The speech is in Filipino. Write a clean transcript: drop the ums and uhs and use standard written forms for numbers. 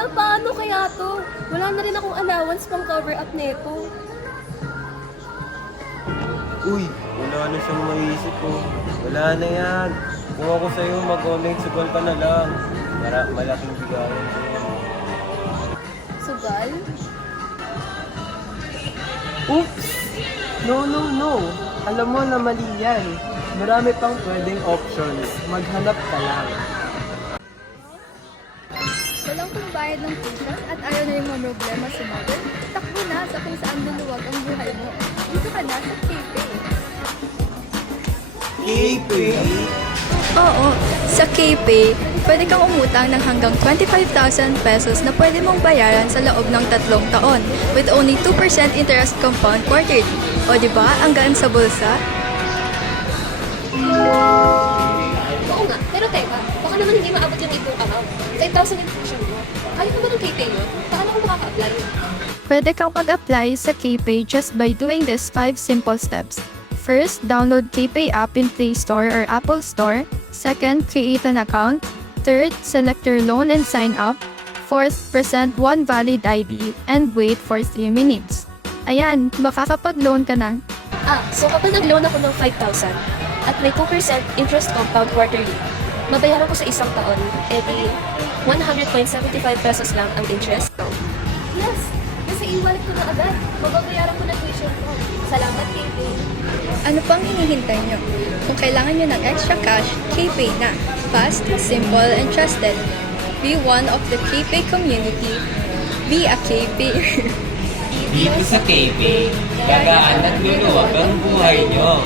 Hala, paano kaya to? Wala na rin akong allowance pang cover up neto. Uy, wala na siyang maisip ko. Wala na yan. Kung ako sa'yo, mag-online sugal ka na lang. Malaking bigayan ko yan. Sugal? Oops! No, no, no. Alam mo na mali yan. Marami pang pwedeng options. Maghanap ka lang. Walang pambayad ng tuition at ayaw na rin mga problema sumagot, takbo na sa kung saan luluwag ang buhay mo. Dito ka na sa KPay. Oo, sa KPay, pwede kang umutang ng hanggang 25,000 pesos na pwede mong bayaran sa loob ng 3 taon with only 2% interest compound quarterly. O diba, ang gaan sa bulsa? Oo nga, pero teka, baka naman hindi maabot yung ipong amount. 5,000 yung tuition mo. Kaya ko ba ng KPay yun? Paano ko makaka-apply? Pwede kang mag-apply sa KPay just by doing these 5 simple steps. First, download KPay app in Play Store or Apple Store. Second, create an account. Third, select your loan and sign up. Fourth, present one valid ID and wait for 3 minutes. Ayan, makakapag-loan ka na. So kapag nag-loan ako ng 5,000 at may 2% interest compound quarterly, mabayaran ko sa isang taon, edi 100.75 pesos lang ang interest ko. Yes! Kasi i-wallet ko na agad. Mababayaran ko na tuition ko. Salamat, KPay. Ano pang hinihintay nyo? Kung kailangan nyo ng extra cash, KPay na. Fast, simple, and trusted. Be one of the KPay community. Be a KPay. Dito sa KP, gagaan at luluwag ang buhay nyo.